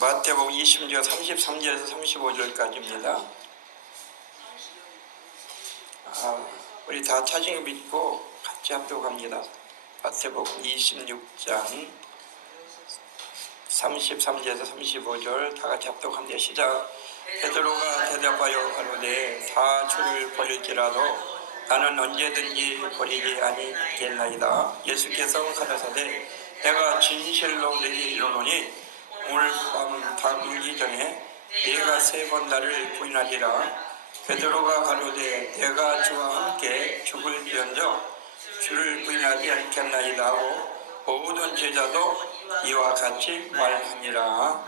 마태복음 20장 33절에서 35절까지입니다. 우리 다 찾은 거 믿고 같이 합독합니다. 마태복음 26장 33절에서 35절 다 같이 합독합니다. 시작. 베드로가 대답하여 가로되 다 주를 버릴지라도 나는 언제든지 버리지 아니겠나이다. 예수께서 가라사대 내가 진실로 너희에게 이르노니 오늘 밤 다물기 전에 네가 3번 나를 부인하리라. 베드로가 가로되 내가 주와 함께 죽을지언정 주를 부인하지 않겠나이다 하고 모든 제자도 이와 같이 말하니라.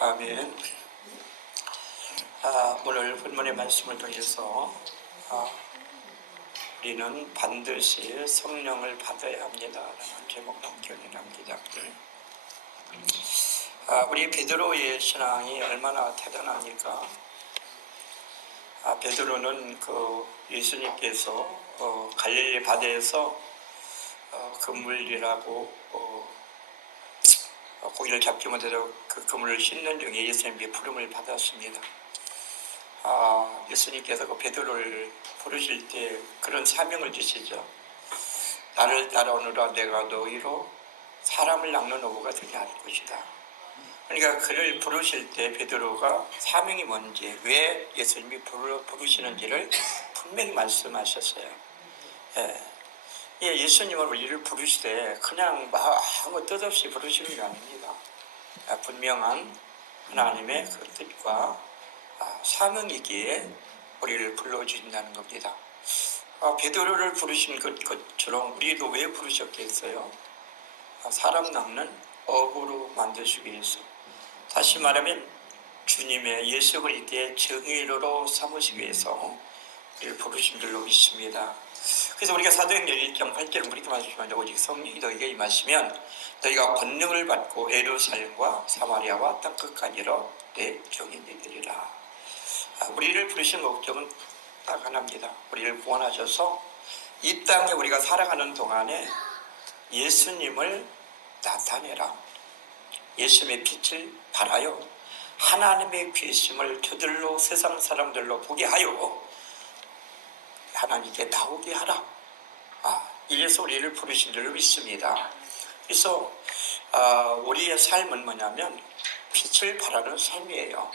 아멘. 오늘 본문의 말씀을 통해서 우리는 반드시 성령을 받아야 합니다 라는 제목으로 견인합니다. 우리 베드로의 신앙이 얼마나 대단합니까? 베드로는 예수님께서 갈릴리 바다에서 그물이라고 고기를 잡지 못해서 그 그물을 씻는 중에 예수님의 부름을 받았습니다. 예수님께서 그 베드로를 부르실 때 그런 사명을 주시죠. 나를 따라오너라 내가 너희로 사람을 낚는 어부가 되게 할 것이다. 그러니까 그를 부르실 때 베드로가 사명이 뭔지, 왜 예수님이 부르시는지를 분명히 말씀하셨어요. 예수님은 우리를 부르시되 그냥 아무 뜻 없이 부르시는 게 아닙니다. 분명한 하나님의 그 뜻과 사명이기에 우리를 불러주신다는 겁니다. 베드로를 부르신 것처럼 우리도 왜 부르셨겠어요? 사람 낚는 어부로 만드시기 위해서, 다시 말하면 주님의 예수 그리스도의 정의로로 삼으시기 위해서 우리를 부르신 줄로 믿습니다. 그래서 우리가 사도행전 1장 8절은 그렇게 말씀합니다. 오직 성령이 너희에게 임하시면 너희가 권능을 받고 예루살렘과 사마리아와 땅끝까지로 내 증인이 되리라. 우리를 부르신 목적은 딱 하나입니다. 우리를 구원하셔서 이 땅에 우리가 살아가는 동안에 예수님을 나타내라. 예수님의 빛을 발하여 하나님의 계심을 저들로 세상 사람들로 보게 하여 하나님께 나오게 하라. 이래서 우리를 부르신 줄로 믿습니다. 그래서 우리의 삶은 뭐냐면 빛을 발하는 삶이에요.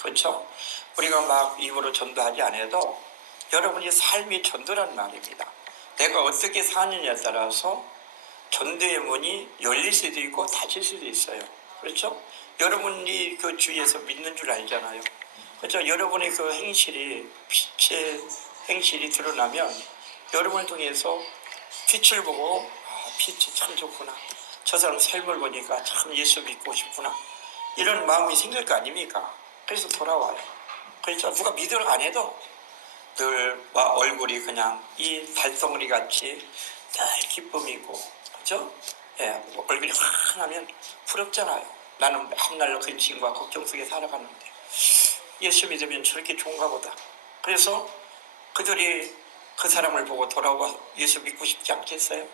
그렇죠? 우리가 막 입으로 전도하지 않아도 여러분의 삶이 전도란 말입니다. 내가 어떻게 사느냐에 따라서 전도의 문이 열릴 수도 있고 닫힐 수도 있어요. 그렇죠? 여러분이 그 주위에서 믿는 줄 알잖아요. 그렇죠? 여러분의 그 행실이, 빛의 행실이 드러나면 여러분을 통해서 빛을 보고 빛이 참 좋구나, 저 사람 삶을 보니까 참 예수 믿고 싶구나, 이런 마음이 생길 거 아닙니까? 그래서 돌아와요. 그렇죠? 누가 믿으러 안 해도 늘 얼굴이 그냥 이 달덩어리 같이 늘 기쁨이고, 그렇죠? 얼굴이 환하면 부럽잖아요. 나는 맨날 그 짐과 걱정 속에 살아가는데 예수 믿으면 저렇게 좋은가 보다. 그래서 그들이 그 사람을 보고 돌아와 예수 믿고 싶지 않겠어요?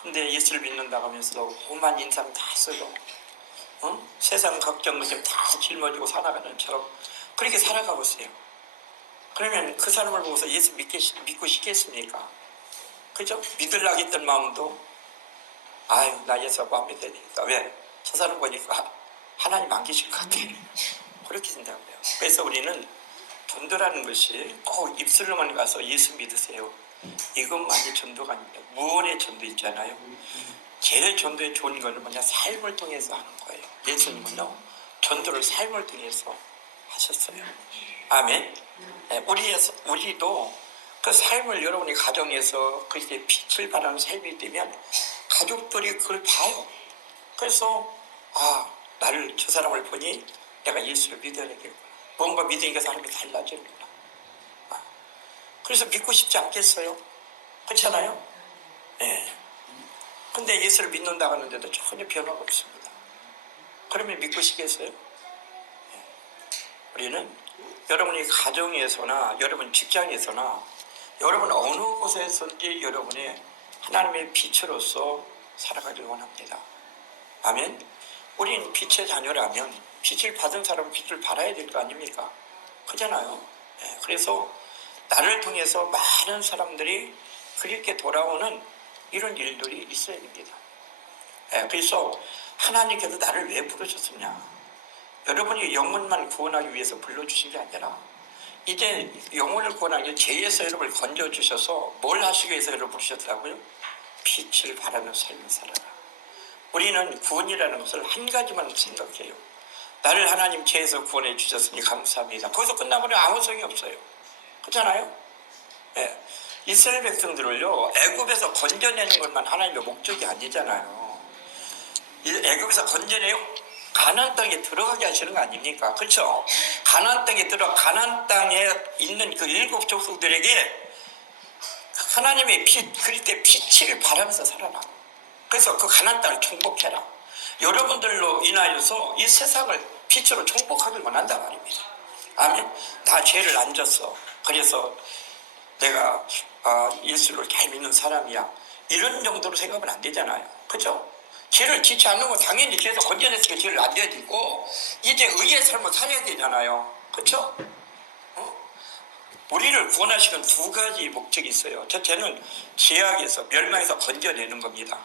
근데 예수를 믿는다고 하면서도 험한 인상 다 쓰고 세상 걱정 다 짊어지고 살아가는 처럼 그렇게 살아가 보세요. 그러면 그 사람을 보고서 예수 믿고 싶겠습니까? 그죠? 믿으려고 했던 마음도 나 예수 안 믿어야 되니까. 왜? 저 사람 보니까 하나님 안 계실 것 같아. 그렇게 생각해요. 그래서 우리는 전도라는 것이 꼭 입술로만 가서 예수 믿으세요, 이것만이 전도가 아닙니다. 무언의 전도 있잖아요. 제일 전도에 좋은 거는 뭐냐? 삶을 통해서 하는 거예요. 예수님은요, 전도를 삶을 통해서 하셨어요. 아멘. 우리도 그 삶을 여러분이 가정에서 그렇게 빛을 발하는 삶이 되면 가족들이 그걸 봐요. 그래서 나를, 저 사람을 보니 내가 예수를 믿어야겠구나. 뭔가 믿으니까 사람이 달라지는구나. 그래서 믿고 싶지 않겠어요? 그렇잖아요? 근데 예수를 믿는다고 하는데도 전혀 변화가 없습니다. 그러면 믿고 싶겠어요? 우리는 여러분이 가정에서나 여러분 직장에서나 여러분 어느 곳에서든지 여러분의 하나님의 빛으로서 살아가길 원합니다. 아멘. 우린 빛의 자녀라면 빛을 받은 사람은 빛을 발아야 될 거 아닙니까? 그잖아요. 그래서 나를 통해서 많은 사람들이 그렇게 돌아오는 이런 일들이 있어야 됩니다. 그래서 하나님께서 나를 왜 부르셨느냐? 여러분이 영혼만 구원하기 위해서 불러주신 게 아니라 이제 영혼을 구원하기 위해 죄에서 여러분을 건져주셔서 뭘 하시기 위해서 여러분을 부르셨다고요? 빛을 발하는 삶을 살아라. 우리는 구원이라는 것을 한 가지만 생각해요. 나를 하나님 죄에서 구원해 주셨으니 감사합니다. 거기서 끝나버리면 아무 소용이 없어요. 그렇잖아요? 이스라엘 백성들을요, 애굽에서 건져내는 것만 하나님의 목적이 아니잖아요. 애굽에서 건져내요, 가나안 땅에 들어가게 하시는 거 아닙니까? 그렇죠? 가나안 땅에 가나안 땅에 있는 그 7 족속들에게 하나님의 빛, 그릴 때 빛을 발하면서 살아라. 그래서 그 가나안 땅을 정복해라. 여러분들로 인하여서 이 세상을 빛으로 정복하길 원한단 말입니다. 아멘. 나 죄를 안 졌어. 그래서 내가 예수를 잘 믿는 사람이야. 이런 정도로 생각은 안 되잖아요. 그죠? 죄를 짓지 않으면 당연히 죄에서 건져냈으니까 죄를 안 져야 되고 이제 의의 삶을 살아야 되잖아요. 그렇죠? 우리를 구원하시는 2가지 목적이 있어요. 첫째는 죄악에서 멸망에서 건져내는 겁니다.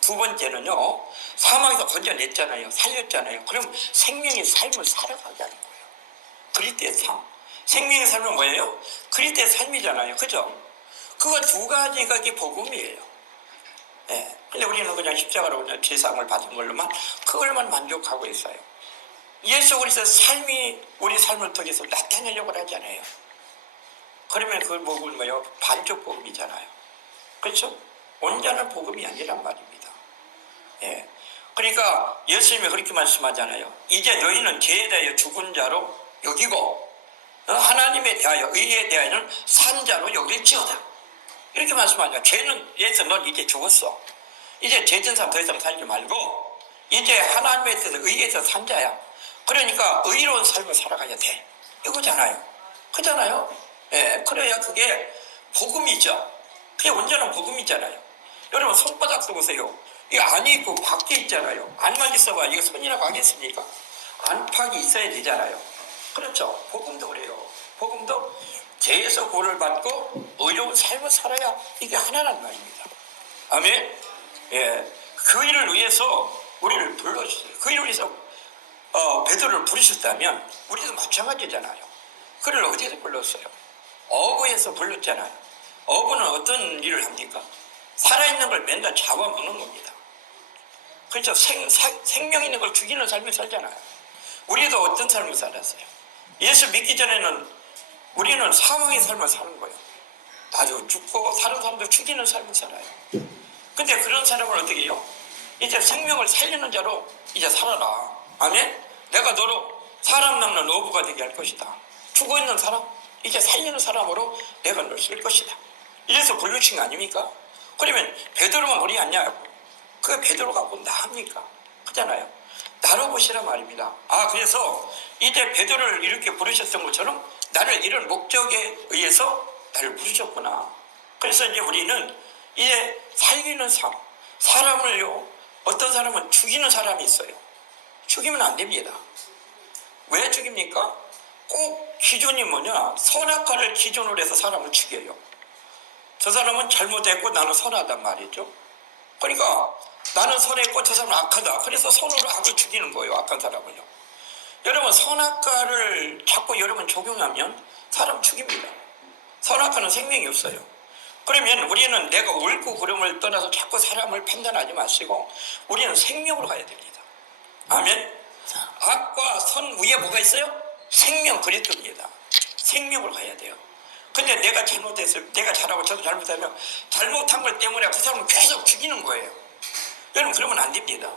2번째는요, 사망에서 건져냈잖아요. 살렸잖아요. 그럼 생명의 삶을 살아가게 하는 거예요. 그리스도의 삶. 생명의 삶은 뭐예요? 그리스도의 삶이잖아요. 그죠? 그거 2가지가 이게 복음이에요. 근데 우리는 그냥 십자가로 그냥 제사함을 받은 걸로만, 그걸만 만족하고 있어요. 예수 그리스도의 삶이 우리 삶을 통해서 나타내려고 하잖아요. 그러면 그 복음은 뭐예요? 반쪽 복음이잖아요. 그렇죠? 온전한 복음이 아니란 말입니다. 그러니까 예수님이 그렇게 말씀하잖아요. 이제 너희는 죄에 대하여 죽은 자로 여기고 하나님에 대하여 의에 대하여는 산 자로 여길지어다. 이렇게 말씀하죠. 죄는 예서 넌 이제 죽었어. 이제 죄진 사람 더 이상 살지 말고 이제 하나님에 대해서 의에서 산 자야. 그러니까 의로운 삶을 살아가야 돼. 이거잖아요. 그잖아요. 그래야 그게 복음이죠. 그게 온전한 복음이잖아요. 여러분 손바닥 보세요. 이게 안이 있고 밖에 있잖아요. 안만 있어봐 이거 손이라고 하겠습니까? 안팎이 있어야 되잖아요. 그렇죠? 복음도 그래요. 복음도 죄에서 구원을 받고 의로운 삶을 살아야 이게 하나란 말입니다. 아멘. 그 일을 위해서 우리를 불러주세요. 그 일을 위해서 베드로를 부르셨다면 우리도 마찬가지잖아요. 그를 어디서 불렀어요? 어부에서 불렀잖아요. 어부는 어떤 일을 합니까? 살아있는 걸 맨날 잡아먹는 겁니다. 그렇죠? 생명 있는 걸 죽이는 삶을 살잖아요. 우리도 어떤 삶을 살았어요? 예수 믿기 전에는 우리는 사망의 삶을 사는 거예요. 나도 죽고 다른 사람도 죽이는 삶을 살아요. 근데 그런 사람을 어떻게 해요? 이제 생명을 살리는 자로 이제 살아라. 아멘? 내가 너로 사람 낚는 어부가 되게 할 것이다. 죽어있는 사람, 이제 살리는 사람으로 내가 널 쓸 것이다. 이래서 불러주신 거 아닙니까? 그러면 베드로만 우리 아니냐고. 그 베드로가 뭐 나합니까? 그잖아요. 나로 보시라 말입니다. 그래서 이제 베드로를 이렇게 부르셨던 것처럼 나를 이런 목적에 의해서 나를 부르셨구나. 그래서 이제 우리는 이제 살리는 삶, 사람을요, 어떤 사람은 죽이는 사람이 있어요. 죽이면 안 됩니다. 왜 죽입니까? 꼭 기준이 뭐냐? 선악과를 기준으로 해서 사람을 죽여요. 저 사람은 잘못했고 나는 선하단 말이죠. 그러니까 나는 선했고 저 사람은 악하다. 그래서 선으로 악을 죽이는 거예요. 악한 사람은요. 여러분 선악과를 자꾸 여러분 적용하면 사람 죽입니다. 선악과는 생명이 없어요. 그러면 우리는 내가 옳고 그름을 떠나서 자꾸 사람을 판단하지 마시고 우리는 생명으로 가야 됩니다. 아멘. 악과 선 위에 뭐가 있어요? 생명 그리스도입니다. 생명으로 가야 돼요. 근데 내가 잘못했어요. 내가 잘하고 저도 잘못하면 잘못한 것 때문에 그 사람을 계속 죽이는 거예요. 여러분 그러면 안 됩니다.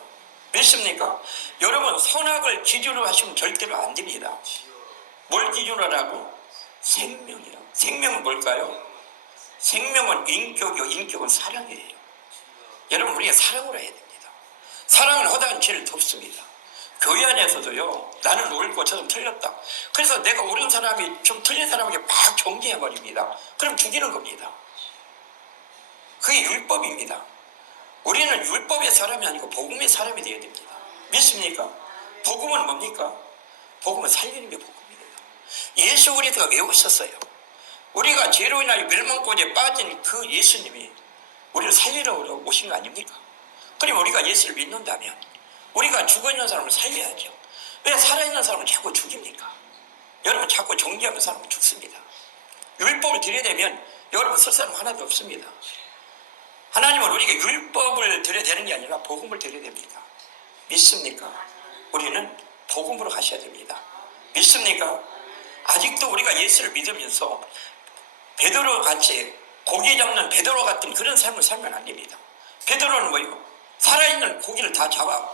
믿습니까? 여러분 선악을 기준으로 하시면 절대로 안 됩니다. 뭘 기준으로 하라고? 생명이요. 생명은 뭘까요? 생명은 인격이요. 인격은 사랑이에요. 여러분 우리가 사랑으로 해야 됩니다. 사랑을 허다한 죄를 덮습니다. 교회 안에서도요. 나는 옳고 저는 틀렸다. 그래서 내가 옳은 사람이 좀 틀린 사람에게 막 정죄해버립니다. 그럼 죽이는 겁니다. 그게 율법입니다. 우리는 율법의 사람이 아니고 복음의 사람이 되어야 됩니다. 믿습니까? 복음은 뭡니까? 복음은 살리는 게 복음이에요. 예수 그리스도가 왜 오셨어요? 우리가 죄로 인하여 멸망고지에 빠진 그 예수님이 우리를 살리러 오신 거 아닙니까? 그럼 우리가 예수를 믿는다면 우리가 죽어있는 사람을 살려야죠. 왜 살아있는 사람을 자꾸 죽입니까? 여러분, 자꾸 정죄하는 사람은 죽습니다. 율법을 들여대면 여러분 쓸 사람 하나도 없습니다. 하나님은 우리에게 율법을 들여대는 게 아니라 복음을 들여댑니다. 믿습니까? 우리는 복음으로 가셔야 됩니다. 믿습니까? 아직도 우리가 예수를 믿으면서 베드로 같이 고기 잡는 베드로 같은 그런 삶을 살면 안 됩니다. 베드로는 뭐예요? 살아있는 고기를 다 잡아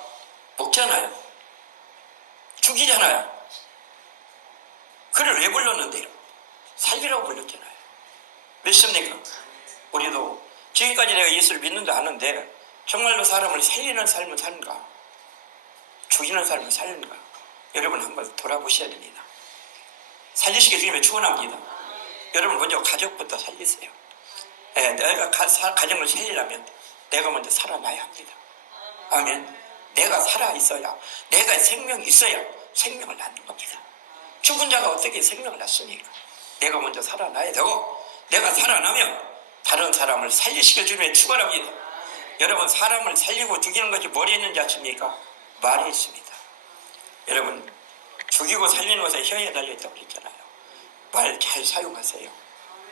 먹잖아요. 죽이잖아요. 그를 왜 불렀는데요? 살리라고 불렀잖아요. 믿습니까? 우리도 지금까지 내가 예수를 믿는다 하는데 정말로 사람을 살리는 삶을 사는가, 죽이는 삶을 사는가, 여러분 한번 돌아보셔야 됩니다. 살리시기 주님의 축원합니다. 여러분 먼저 가족부터 살리세요. 내가 가정을 살리려면 내가 먼저 살아나야 합니다. 아멘. 내가 살아있어야, 내가 생명이 있어야 생명을 낳는 겁니다. 죽은 자가 어떻게 생명을 낳습니까? 내가 먼저 살아나야 되고, 내가 살아나면 다른 사람을 살리시길 주님의 축원합니다. 여러분, 사람을 살리고 죽이는 것이 머리에 있는지 아십니까? 말에 있습니다. 여러분, 죽이고 살리는 것에 혀에 달려있다고 그랬잖아요. 말 잘 사용하세요.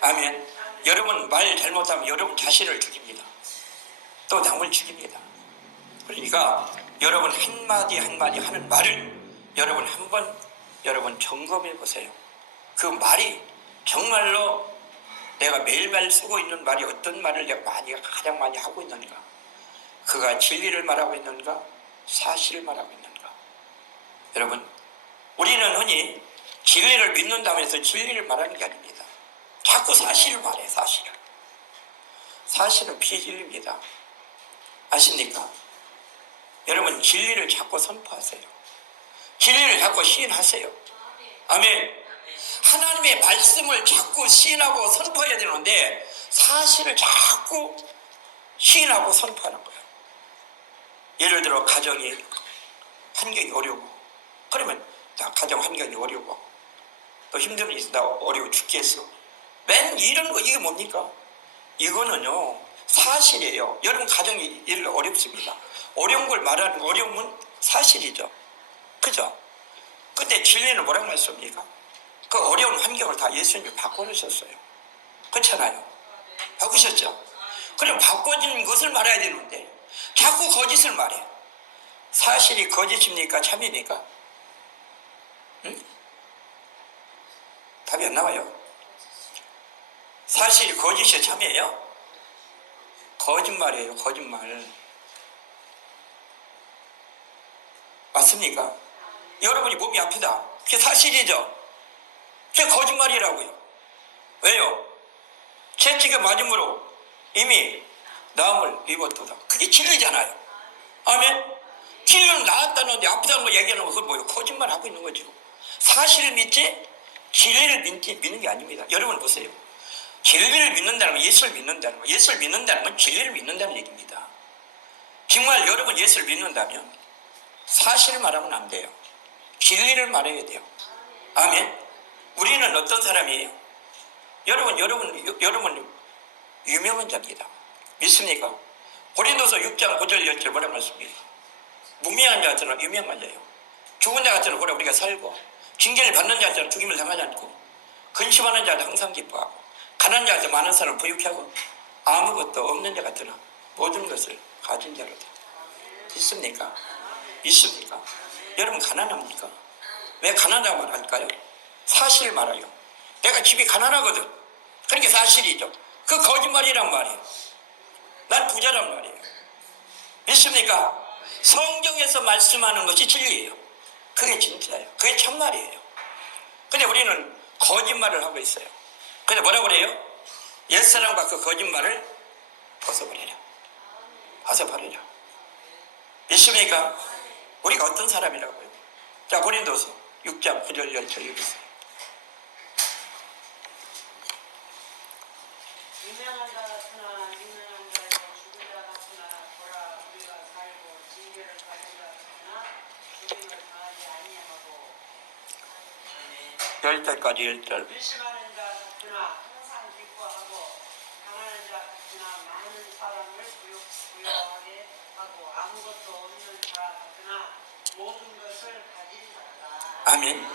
아멘. 여러분 말 잘못하면 여러분 자신을 죽입니다. 또 남을 죽입니다. 그러니까 여러분 한마디 한마디 하는 말을 여러분 한번 여러분 점검해 보세요. 그 말이 정말로 내가 매일매일 쓰고 있는 말이 어떤 말을 내가 가장 많이 하고 있는가, 그가 진리를 말하고 있는가, 사실을 말하고 있는가. 여러분, 우리는 흔히 진리를 믿는다고 해서 진리를 말하는 게 아닙니다. 자꾸 사실을 말해. 사실은 비진리입니다. 아십니까? 여러분, 진리를 자꾸 선포하세요. 진리를 자꾸 시인하세요. 아멘. 하나님의 말씀을 자꾸 시인하고 선포해야 되는데 사실을 자꾸 시인하고 선포하는 거예요. 예를 들어 가정이 환경이 어려워. 그러면 나 가정 환경이 어려워. 또 힘듦이 있어. 나 어려워 죽겠어. 맨 이런 거 이게 뭡니까? 이거는요 사실이에요. 여러분 가정이 어렵습니다. 어려운 걸 말하는 어려움은 사실이죠. 그죠? 근데 진리는 뭐라고 말씀입니까? 그 어려운 환경을 다 예수님이 바꿔놓으셨어요. 그렇잖아요. 바꾸셨죠? 그럼 바꿔진 것을 말해야 되는데 자꾸 거짓을 말해. 사실이 거짓입니까? 참입니까? 응? 답이 안 나와요. 사실이 거짓이야 참이에요? 거짓말이에요. 거짓말. 맞습니까? 여러분이 몸이 아프다. 그게 사실이죠. 그게 거짓말이라고요. 왜요? 채찍에 맞음으로 이미 나음을 입었도다. 그게 진리잖아요. 아멘. 진리는 나았다는데 아프다는 거 얘기하는 거 그건 뭐예요? 거짓말하고 있는 거죠. 사실을 믿지 진리를 믿는 게 아닙니다. 여러분 보세요. 진리를 믿는다는 건 예수를 믿는다는 거. 예수를 믿는다는 건 진리를 믿는다는 얘기입니다. 정말 여러분 예수를 믿는다면 사실을 말하면 안 돼요. 진리를 말해야 돼요. 아멘. 우리는 어떤 사람이에요? 여러분 유명한 자입니다. 믿습니까? 고린도서 6장 9절 10절 뭐라고 말씀입니까? 무명한 자처럼 유명한 자예요. 죽은 자 같은 오래 우리가 살고, 징계를 받는 자처럼 죽임을 당하지 않고, 근심하는 자는 항상 기뻐하고, 가난한 자한테 많은 사람을 부유케 하고, 아무것도 없는 자 같으나 모든 것을 가진 자로다. 믿습니까? 믿습니까? 여러분 가난합니까? 왜 가난하다고 말할까요? 사실을 말해요. 내가 집이 가난하거든. 그런 게 사실이죠. 그 거짓말이란 말이에요. 난 부자란 말이에요. 믿습니까? 성경에서 말씀하는 것이 진리예요. 그게 진짜예요. 그게 참말이에요. 근데 우리는 거짓말을 하고 있어요. 근데 뭐라고 그래요? 옛사람과 그 거짓말을 벗어버리라. 벗어버리라. 믿습니까? 우리가 어떤 사람이라고요? 자, 고린도서 6장 9절 10절 읽으세요. 유명한 자 같으나 유명한 자여 죽은 자 같으나 보라 우리가 살고 징계를 받은 자 같으나 10절까지 10절. 의심하는 자 같으나 항상 기뻐하고 가난한 자 같으나 많은 사람을 부유하게 하고 아무것도 없는 자 같으나 모든 것을 가진 자다. 아멘.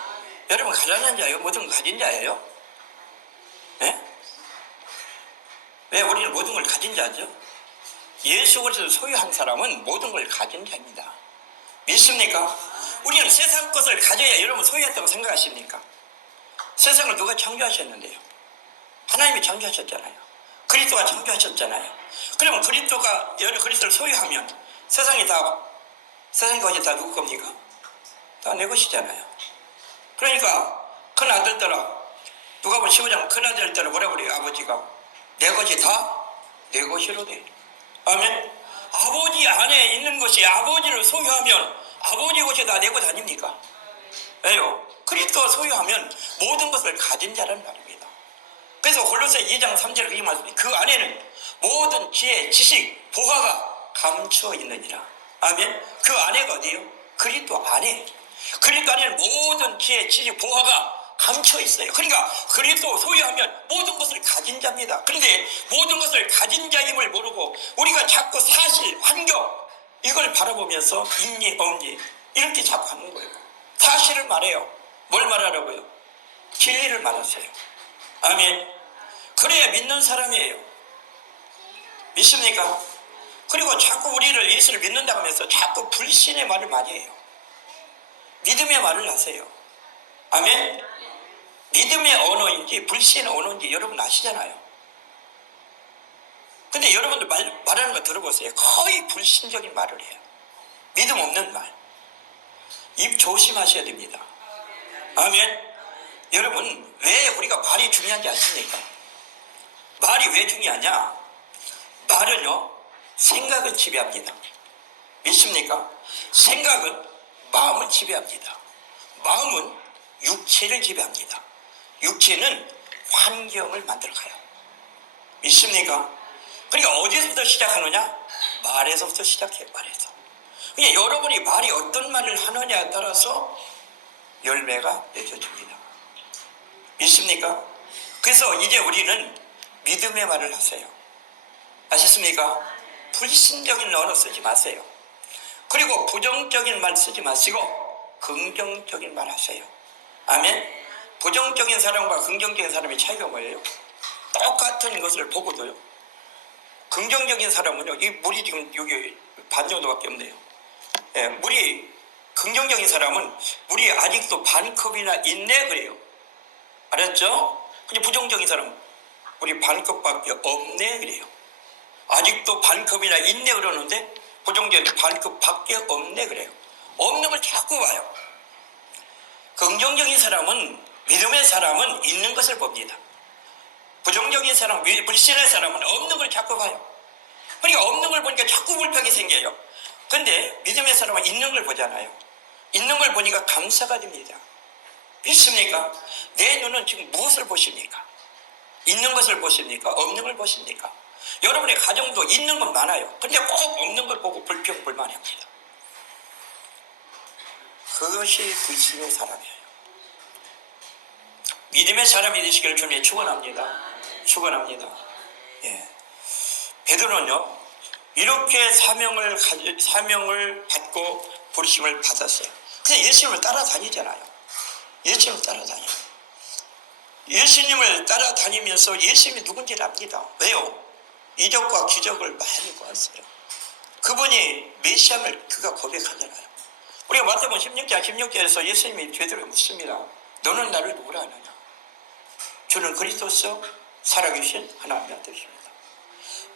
여러분 가난한 자예요? 모든 걸 가진 자예요? 네? 왜 우리는 모든 걸 가진 자죠? 예수 그리스도를 소유한 사람은 모든 걸 가진 자입니다. 믿습니까? 우리는 세상 것을 가져야 여러분 소유했다고 생각하십니까? 세상을 누가 창조하셨는데요? 하나님이 창조하셨잖아요. 그리스도가 창조하셨잖아요. 그러면 그리스도를 소유하면 세상이 것이 다 누구 겁니까? 다 내 것이잖아요. 그러니까 큰 아들들아, 누가 보면 15장 큰 아들들은 뭐라 그래요? 아버지가 내 것이 다 내 것이로되. 아멘. 아버지 안에 있는 것이 아버지를 소유하면 아버지 것이 다 내 것 아닙니까? 왜요? 그리스도가 소유하면 모든 것을 가진 자라는 말입니다. 그래서 골로새 2장 3절에 그렇게 말씀합니다. 그 안에는 모든 지혜, 지식, 보화가 감추어 있느니라. 아멘. 그 안에가 어디예요? 그리스도 안에. 그리스도 안에는 모든 지혜, 지식, 보화가 감춰 있어요. 그러니까 그리스도 소유하면 모든 것을 가진 자입니다. 그런데 모든 것을 가진 자임을 모르고 우리가 자꾸 사실, 환경 이걸 바라보면서 있니 없니 이렇게 자꾸 하는 거예요. 사실을 말해요. 뭘 말하라고요? 진리를 말하세요. 아멘. 그래야 믿는 사람이에요. 믿습니까? 그리고 자꾸 우리를 예수를 믿는다고 하면서 자꾸 불신의 말을 많이 해요. 믿음의 말을 하세요. 아멘. 믿음의 언어인지 불신의 언어인지 여러분 아시잖아요. 근데 여러분들 말하는 거 들어보세요. 거의 불신적인 말을 해요. 믿음 없는 말. 입 조심하셔야 됩니다. 아멘. 여러분 왜 우리가 말이 중요한지 아십니까? 말이 왜 중요하냐? 말은요 생각을 지배합니다. 믿습니까? 생각은 마음을 지배합니다. 마음은 육체를 지배합니다. 육체는 환경을 만들어가요. 믿습니까? 그러니까 어디서부터 시작하느냐? 말에서부터 시작해요. 말에서. 그러니까 여러분이 말이 어떤 말을 하느냐에 따라서 열매가 맺어집니다. 믿습니까? 그래서 이제 우리는 믿음의 말을 하세요. 아셨습니까? 불신적인 언어 쓰지 마세요. 그리고 부정적인 말 쓰지 마시고 긍정적인 말 하세요. 아멘. 부정적인 사람과 긍정적인 사람의 차이가 뭐예요? 똑같은 것을 보고도요. 긍정적인 사람은요, 이 물이 지금 여기 반 정도밖에 없네요. 예, 긍정적인 사람은 물이 아직도 반 컵이나 있네 그래요. 알았죠? 근데 부정적인 사람은 물이 반 컵밖에 없네 그래요. 아직도 반 컵이나 있네 그러는데 부정적인 반 컵밖에 없네 그래요. 없는 걸 자꾸 봐요. 긍정적인 사람은, 믿음의 사람은 있는 것을 봅니다. 부정적인 사람, 불신의 사람은 없는 걸 자꾸 봐요. 그러니까 없는 걸 보니까 자꾸 불평이 생겨요. 근데 믿음의 사람은 있는 걸 보잖아요. 있는 걸 보니까 감사가 됩니다. 믿습니까? 내 눈은 지금 무엇을 보십니까? 있는 것을 보십니까? 없는 걸 보십니까? 여러분의 가정도 있는 건 많아요. 근데 꼭 없는 걸 보고 불평불만합니다. 그것이 불신의 사람이에요. 믿음의 사람이 되시기를 주님의 축원합니다. 축원합니다. 예. 베드로는요 이렇게 사명을 받고 부르심을 받았어요. 그냥 예수님을 따라다니잖아요. 예수님을 따라다녀요. 예수님을 따라다니면서 예수님이 누군지를 압니다. 왜요? 이적과 기적을 많이 보았어요. 그분이 메시아를 그가 고백하잖아요. 우리가 마태복음 16장 16절에서 예수님이 베드로에게 묻습니다. 너는 나를 누구라 하느냐? 주는 그리스도서 살아계신 하나님의 아들이십니다.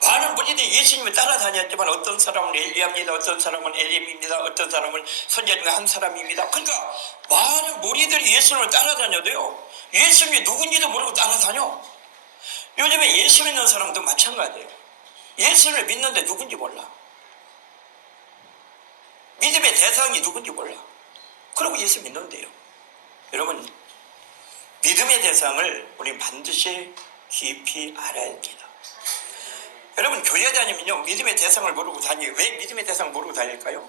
많은 분들이 예수님을 따라다녔지만 어떤 사람은 엘리야입니다. 어떤 사람은 에림입니다. 어떤 사람은 선지자 중에 한 사람입니다. 그러니까 많은 무리들이 예수님을 따라다녀도요 예수님이 누군지도 모르고 따라다녀. 요즘에 예수 믿는 사람도 마찬가지예요. 예수를 믿는데 누군지 몰라. 믿음의 대상이 누군지 몰라. 그러고 예수 믿는데요. 여러분 믿음의 대상을 우리 반드시 깊이 알아야 합니다. 여러분 교회 다니면요 믿음의 대상을 모르고 다니요. 왜 믿음의 대상을 모르고 다닐까요?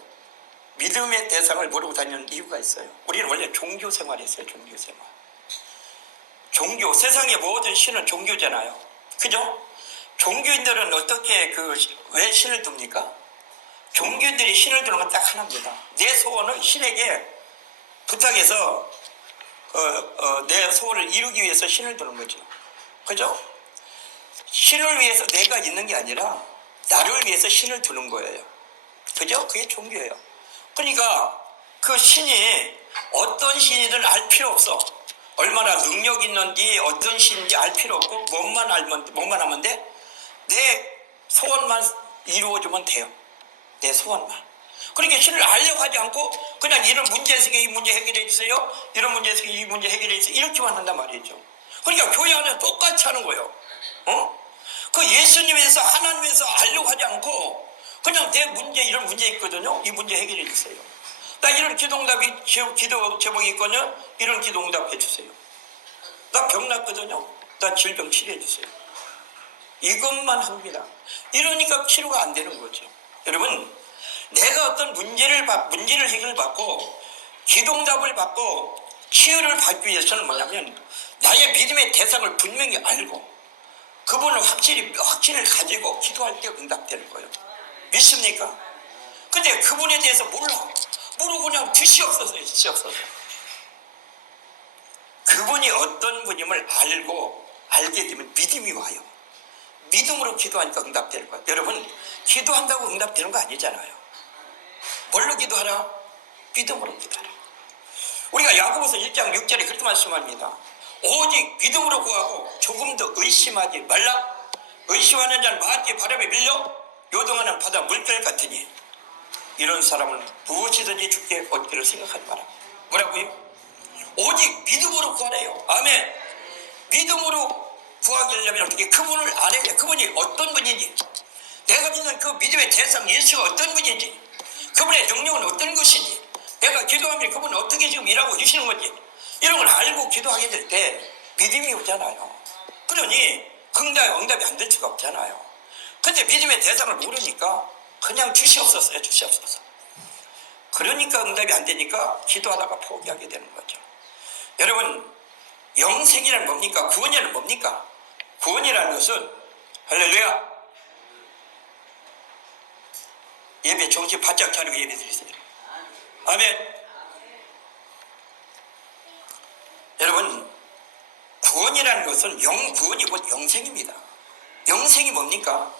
믿음의 대상을 모르고 다니는 이유가 있어요. 우리는 원래 종교생활을 했어요. 종교생활. 종교, 세상의 모든 신은 종교잖아요. 그죠? 종교인들은 어떻게 왜 신을 둡니까? 종교인들이 신을 두는 건 딱 하나입니다. 내 소원을 신에게 부탁해서 내 소원을 이루기 위해서 신을 두는 거죠. 그죠? 신을 위해서 내가 있는 게 아니라 나를 위해서 신을 두는 거예요. 그죠? 그게 종교예요. 그러니까 그 신이 어떤 신이든 알 필요 없어. 얼마나 능력 있는지 어떤 신인지 알 필요 없고 뭐만 하면 돼? 내 소원만 이루어주면 돼요. 내 소원만. 그러니까 신을 알려고 하지 않고 그냥 이런 문제에서 이 문제 해결해 주세요. 이런 문제에서 이 문제 해결해 주세요. 이렇게만 한단 말이죠. 그러니까 교회 안에 똑같이 하는 거예요. 그 예수님에서 하나님에서 알려고 하지 않고 그냥 내 문제 이런 문제 있거든요. 이 문제 해결해 주세요. 나 이런 기도 제목이 있거든요. 이런 기도 응답해 주세요. 나 병 났거든요. 나 질병 치료해 주세요. 이것만 합니다. 이러니까 치료가 안 되는 거죠. 여러분, 내가 어떤 문제를 해결받고 기도응답을 받고 치유를 받기 위해서는 뭐냐면 나의 믿음의 대상을 분명히 알고 그분을 확신을 가지고 기도할 때 응답되는 거예요. 믿습니까? 근데 그분에 대해서 모르고 그냥 드시옵소서요. 그분이 어떤 분임을 알게 되면 믿음이 와요. 믿음으로 기도하니까 응답되는 거예요. 여러분, 기도한다고 응답되는 거 아니잖아요. 뭘로 기도하라? 믿음으로 기도하라. 우리가 야고보서 1장 6절에 그렇게 말씀합니다. 오직 믿음으로 구하고 조금 더 의심하지 말라. 의심하는 자는 마치 바람에 밀려 요동하는 바다 물결 같으니 이런 사람은 무엇이든지 주께 얻기를 생각하지 마라. 뭐라고요? 오직 믿음으로 구하래요. 아멘. 믿음으로 구하려면 어떻게? 그분을 알아야 돼. 그분이 어떤 분인지, 내가 믿는 그 믿음의 대상 예수가 어떤 분인지, 그분의 능력은 어떤 것인지, 내가 기도하면 그분은 어떻게 지금 일하고 계시는 건지 이런 걸 알고 기도하게 될 때 믿음이 오잖아요. 그러니 응답이 안 될 수가 없잖아요. 근데 믿음의 대상을 모르니까 그냥 주시옵소서. 그러니까 응답이 안 되니까 기도하다가 포기하게 되는 거죠. 여러분, 영생이란 뭡니까? 구원이란 뭡니까? 구원이라는 것은 할렐루야, 예배 정신 바짝 차리고 예배 드리세요. 아멘. 여러분, 구원이라는 것은 구원이 곧 영생입니다. 영생이 뭡니까?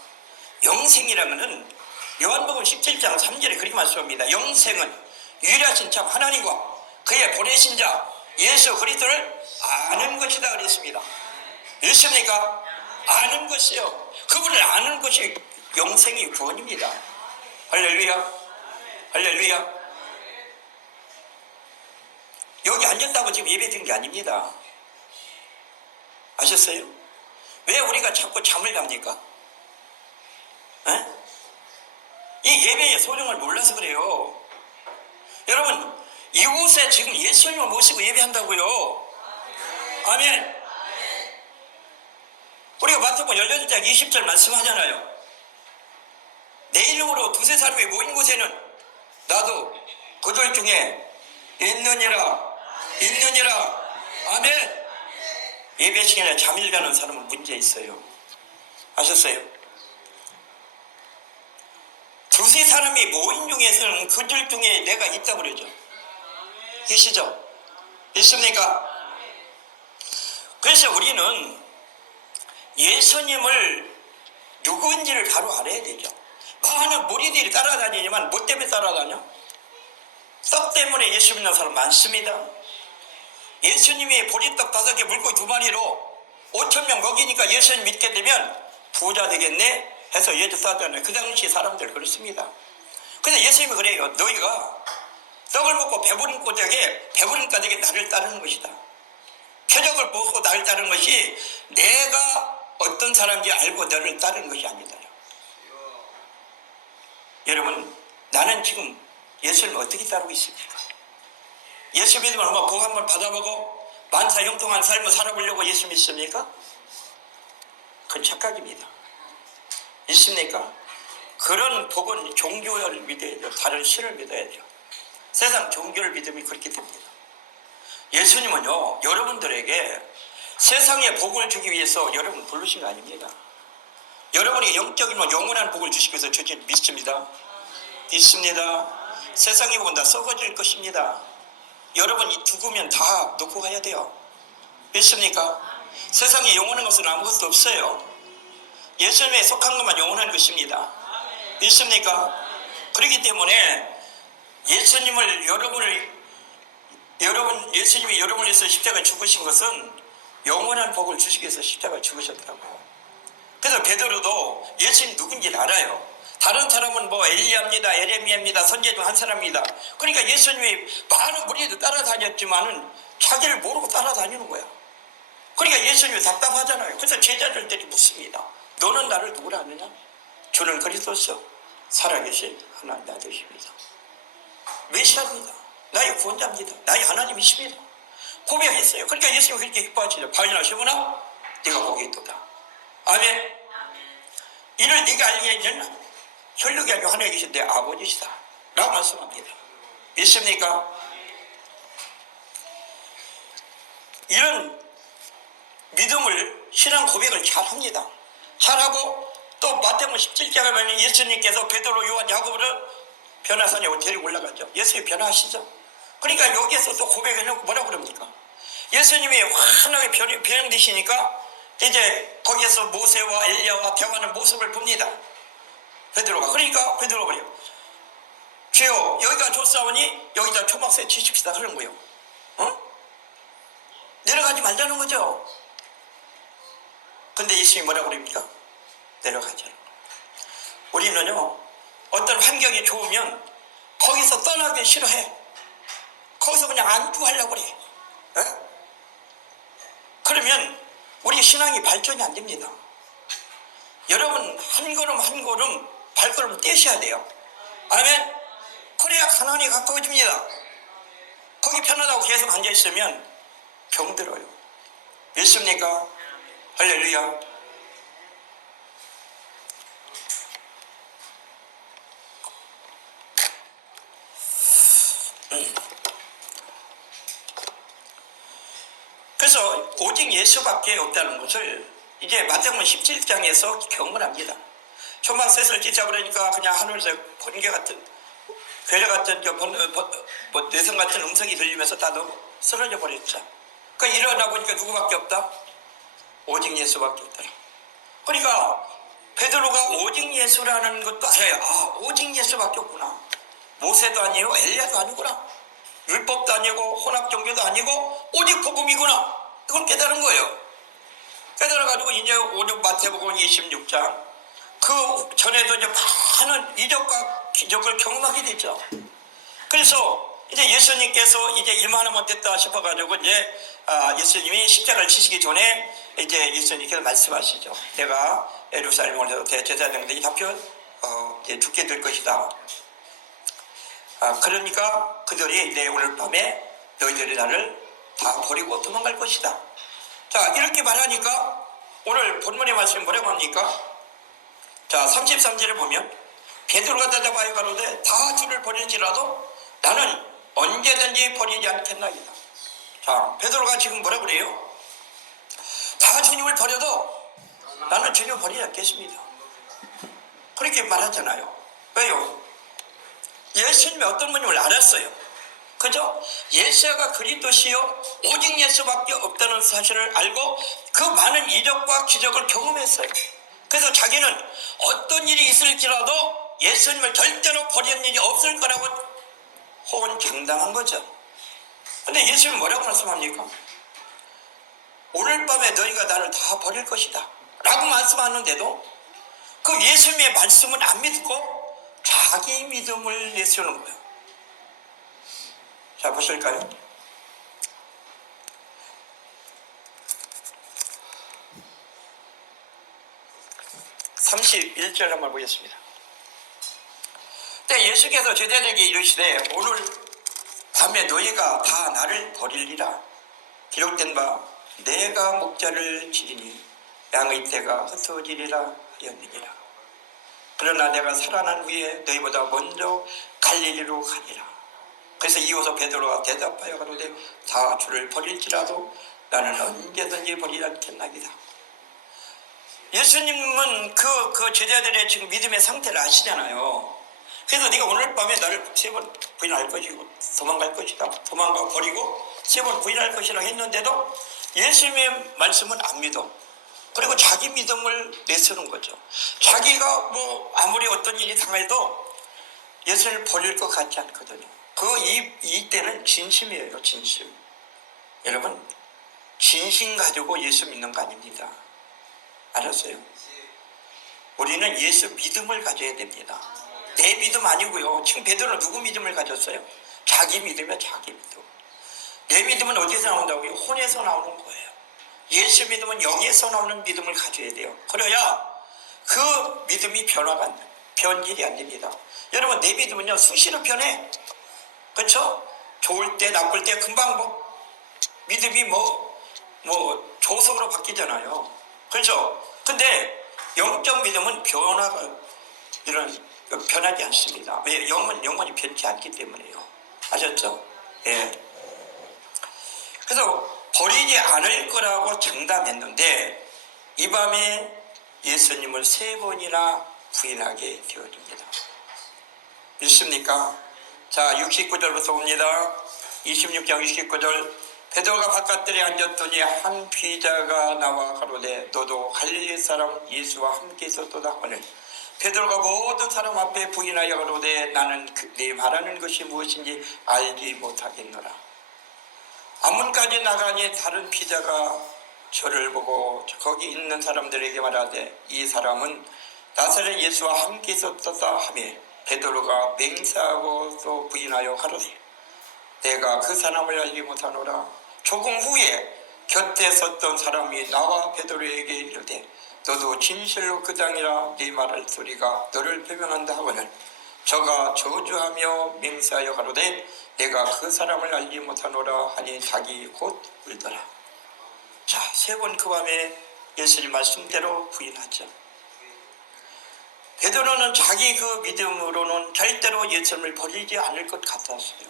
영생이라면은 요한복음 17장 3절에 그렇게 말씀합니다. 영생은 유일하신 참 하나님과 그의 보내신 자 예수 그리스도를 아는 것이다 그랬습니다. 믿습니까? 아는 것이요. 그분을 아는 것이 영생이 구원입니다. 할렐루야. 할렐루야. 여기 앉았다고 지금 예배 드린 게 아닙니다. 아셨어요? 왜 우리가 자꾸 잠을 잡니까? 에? 이 예배의 소중을 몰라서 그래요. 여러분, 이곳에 지금 예수님을 모시고 예배한다고요. 아멘. 우리가 마태복음 18장 20절 말씀하잖아요. 내 이름으로 두세 사람이 모인 곳에는 나도 그들 중에 있느니라. 아멘. 예배 시간에 잠일 가는 사람은 문제 있어요. 아셨어요? 두세 사람이 모인 중에서는 그들 중에 내가 있다고 그러죠. 계시죠? 있습니까? 그래서 우리는 예수님을 누구인지를 바로 알아야 되죠. 많은 무리들이 따라다니지만 뭐 때문에 따라다녀? 떡 때문에 예수 믿는 사람 많습니다. 예수님이 보리떡 5개 물고기 2마리로 5,000명 먹이니까 예수님 믿게 되면 부자 되겠네 해서 예수 따르잖아요. 그 당시 사람들 그렇습니다. 근데 예수님이 그래요. 너희가 떡을 먹고 배부른 까닭에 나를 따르는 것이다. 표적을 보고 나를 따르는 것이 내가 어떤 사람인지 알고 너를 따르는 것이 아니다. 여러분, 나는 지금 예수님을 어떻게 따르고 있습니까? 예수 믿으면 한번 복 한번 받아보고 만사 형통한 삶을 살아보려고 예수 믿습니까? 그건 착각입니다. 믿습니까? 그런 복은 종교를 믿어야 돼요. 다른 신을 믿어야 돼요. 세상 종교를 믿으면 그렇게 됩니다. 예수님은요, 여러분들에게 세상에 복을 주기 위해서 여러분 부르신 거 아닙니다. 여러분이 영적인 영원한 복을 주시기 위해서 주신 믿습니다. 믿습니다. 세상에 복은 다 썩어질 것입니다. 여러분이 죽으면 다 놓고 가야 돼요. 믿습니까? 세상에 영원한 것은 아무것도 없어요. 예수님에 속한 것만 영원한 것입니다. 믿습니까? 그렇기 때문에 예수님이 여러분을 위해서 십자가 죽으신 것은 영원한 복을 주시기 위해서 십자가 죽으셨다고. 그래서 베드로도 예수님 누군지 알아요. 다른 사람은 뭐 엘리야입니다, 에레미야입니다, 선지 중 한 사람입니다. 그러니까 예수님이 많은 무리도 따라다녔지만은 자기를 모르고 따라다니는 거야. 그러니까 예수님이 답답하잖아요. 그래서 제자들끼리 묻습니다. 너는 나를 누구라 하느냐? 주는 그리스도시요 살아계신 하나님 아들이십니다. 메시아입니다. 나의 구원자입니다. 나의 하나님이십니다. 고백했어요. 그러니까 예수님이 그렇게 기뻐하시죠. 바울이나 시몬아 네가 복이 있도다. 아멘. 이를 네가 알겠느냐? 혈육이 아니고 하나에 계신 내 아버지시다 라고 말씀합니다. 믿습니까? 이런 믿음을 신앙 고백을 잘합니다. 잘하고 또 마태복음 17장에 보면 예수님께서 베드로, 요한, 야고보를 변화산에 데리고 올라가죠. 예수님이 변화하시죠. 그러니까 여기에서 또 고백해놓고 뭐라고 그럽니까? 예수님이 환하게 변형되시니까 이제 거기에서 모세와 엘리야와 대화하는 모습을 봅니다. 베드로가. 그러니까 베드로가 그래요. 주여 여기가 좋사오니 여기다 초막새 치십시다 그런 거예요. 내려가지 말자는 거죠. 근데 예수님이 뭐라고 그럽니까? 내려가자. 우리는요 어떤 환경이 좋으면 거기서 떠나기 싫어해. 거기서 그냥 안주하려고 그래. 그러면 우리 신앙이 발전이 안 됩니다. 여러분 한 걸음 한 걸음 발걸음 떼셔야 돼요. 아멘. 그래야 가나안이 가까워집니다. 거기 편하다고 계속 앉아있으면 병들어요. 믿습니까? 할렐루야. 그래서 오직 예수밖에 없다는 것을 이제 마태복음 17장에서 경험합니다. 초막셋을 찢어버리니까 그냥 하늘에서 번개 같은 괴뢰 같은 내성 같은 음성이 들리면서 다 쓰러져 버렸죠. 그러니까 일어나 보니까 누구밖에 없다? 오직 예수밖에 없더라. 그러니까 베드로가 오직 예수라는 것도 알아요. 아, 오직 예수밖에 없구나. 모세도 아니고 엘리야도 아니구나. 율법도 아니고 혼합종교도 아니고 오직 복음이구나. 이걸 깨달은 거예요. 깨달아가지고 이제 오늘 마태복음 26장 그 전에도 이제 많은 이적과 기적을 경험하게 되죠. 그래서 이제 예수님께서 이제 이만하면 됐다 싶어가지고 이제 예수님이 십자가를 치시기 전에 이제 예수님께서 말씀하시죠. 내가 예루살렘에 올라서 대제사장들이 잡혀 이제 죽게 될 것이다. 그러니까 그들이 내 오늘 밤에 너희들이 나를 다 버리고 도망갈 것이다. 자, 이렇게 말하니까 오늘 본문의 말씀이 뭐라고 합니까? 자, 33절을 보면 베드로가 대답하여 가로되 다 주를 버릴지라도 나는 언제든지 버리지 않겠나이다. 자, 베드로가 지금 뭐라고 그래요? 다 주님을 버려도 나는 주님을 버리지 않겠습니다. 그렇게 말하잖아요. 왜요? 예수님이 어떤 분임을 알았어요. 그죠? 예수가 그리스도시요 오직 예수밖에 없다는 사실을 알고 그 많은 이적과 기적을 경험했어요. 그래서 자기는 어떤 일이 있을지라도 예수님을 절대로 버리는 일이 없을 거라고 호언장담한 거죠. 근데 예수님은 뭐라고 말씀합니까? 오늘 밤에 너희가 나를 다 버릴 것이다 라고 말씀하는데도 그 예수님의 말씀은 안 믿고 자기 믿음을 내세우는 거예요. 자, 보실까요? 31절 한번 보겠습니다. 때 예수께서 제자들에게 이르시되 오늘 밤에 너희가 다 나를 버리리라. 기록된 바 내가 목자를 치리니 양의 떼가 흩어지리라 하였느니라. 그러나 내가 살아난 후에 너희보다 먼저 갈릴리로 가니라. 그래서 이어서 베드로가 대답하여 가로되 다 주를 버릴지라도 나는 언제든지 버리지 않겠나이다. 예수님은 그 제자들의 지금 믿음의 상태를 아시잖아요. 그래서 네가 오늘 밤에 나를 3번 부인할 것이고 도망갈 것이다. 도망가 버리고 3번 부인할 것이라 했는데도 예수님의 말씀은 안 믿어. 그리고 자기 믿음을 내세우는 거죠. 자기가 뭐 아무리 어떤 일이 당해도 예수님을 버릴 것 같지 않거든요. 이때는 진심이에요. 진심. 여러분, 진심 가지고 예수 믿는 거 아닙니다. 알았어요? 우리는 예수 믿음을 가져야 됩니다. 내 믿음 아니고요. 지금 베드로는 누구 믿음을 가졌어요? 자기 믿음이야. 자기 믿음. 내 믿음은 어디서 나온다고요? 혼에서 나오는 거예요. 예수 믿음은 영에서 나오는 믿음을 가져야 돼요. 그래야 그 믿음이 변질이 안 됩니다. 여러분, 내 믿음은요 수시로 변해. 그렇죠? 좋을 때 나쁠 때 금방 믿음이 조석으로 바뀌잖아요. 그렇죠? 근데 영적 믿음은 변하지 않습니다. 왜? 영혼이 변치 않기 때문에요. 아셨죠? 예. 그래서 버리지 않을 거라고 장담했는데 이 밤에 예수님을 3번이나 부인하게 되어집니다. 믿습니까? 자, 69절부터 봅니다. 26장 69절. 베드로가 바깥들에 앉았더니 한 비자가 나와 가로되 너도 갈릴리 사람 예수와 함께 있었도다 하거늘 베드로가 모든 사람 앞에 부인하여 가로되 나는 네 말하는 것이 무엇인지 알지 못하겠노라. 안문까지 나가니 다른 비자가 저를 보고 거기 있는 사람들에게 말하되 이 사람은 나사렛 예수와 함께 있었다 하며 베드로가 맹세하고 또 부인하여 가로되 내가 그 사람을 알지 못하노라. 조금 후에 곁에 섰던 사람이 나와 베드로에게 이르되 너도 진실로 그 땅이라 네 말할 소리가 너를 표명한다 하거늘 저가 저주하며 맹세하여 가로되 내가 그 사람을 알지 못하노라 하니 자기 곧 울더라. 자, 3번 그 밤에 예수님 말씀대로 부인하죠. 베드로는 자기 그 믿음으로는 절대로 예수님을 버리지 않을 것 같았어요.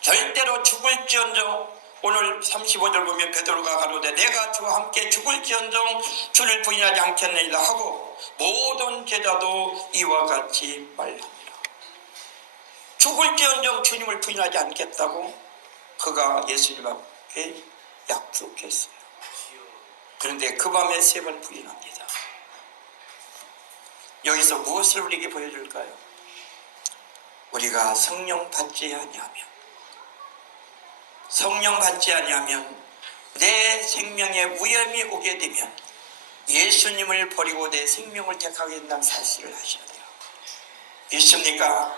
절대로 죽을지언정 오늘 35절 보면 베드로가 가로되 내가 주와 함께 죽을지언정 주를 부인하지 않겠느니라 하고 모든 제자도 이와 같이 말합니다. 죽을지언정 주님을 부인하지 않겠다고 그가 예수님 앞에 약속했어요. 그런데 그 밤에 3번 부인합니다. 여기서 무엇을 우리에게 보여줄까요? 우리가 성령 받지 아니하면 내 생명에 위험이 오게 되면 예수님을 버리고 내 생명을 택하게 된다는 사실을 아셔야 돼요. 믿습니까?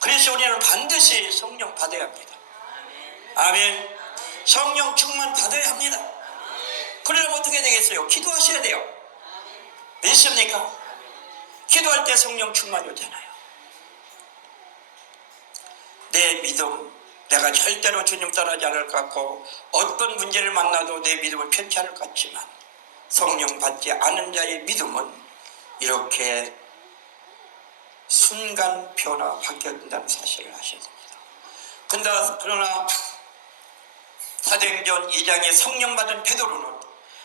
그래서 우리는 반드시 성령 받아야 합니다. 아멘. 성령 충만 받아야 합니다. 그러면 어떻게 되겠어요? 기도하셔야 돼요. 믿습니까? 기도할 때 성령 충만이 오잖아요. 내 믿음, 내가 절대로 주님 따라하지 않을 것 같고 어떤 문제를 만나도 내 믿음을 편치 않을 것 같지만 성령 받지 않은 자의 믿음은 이렇게 순간 변화 바뀌어진다는 사실을 아셔야 됩니다. 그러나 사도행전 2장에 성령 받은 베드로는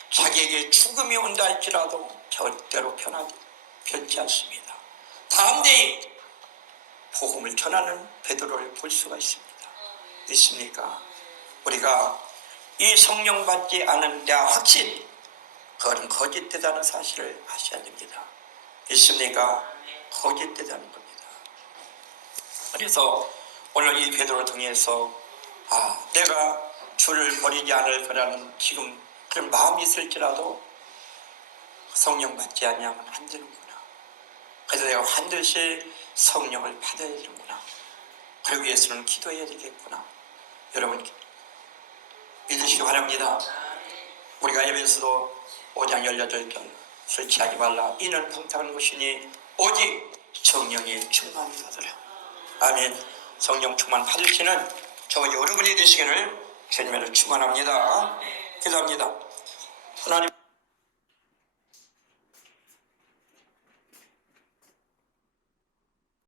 자기에게 죽음이 온다 할지라도 절대로 변치 않습니다. 담대히 복음을 전하는 베드로를 볼 수가 있습니다. 믿습니까? 우리가 이 성령 받지 않은 자 확신, 그건 거짓되다는 사실을 아셔야 됩니다. 믿습니까? 거짓되다는 겁니다. 그래서 오늘 이 베드로를 통해서 내가 주를 버리지 않을 거라는 지금 그런 마음이 있을지라도 성령 받지 않으면 안 되는구나. 그래서 내가 반드시 성령을 받아야 되는구나. 그러기 위해서는 기도해야 되겠구나. 여러분 믿으시기 바랍니다. 우리가 에베소서 5장 18절 술 취하지 말라. 이는 방탕한 것이니 오직 성령의 충만을 받으라. 아멘. 성령 충만 받으시는 저 여러분이 되시기를 주님으로 축원합니다. 기도합니다. 하나님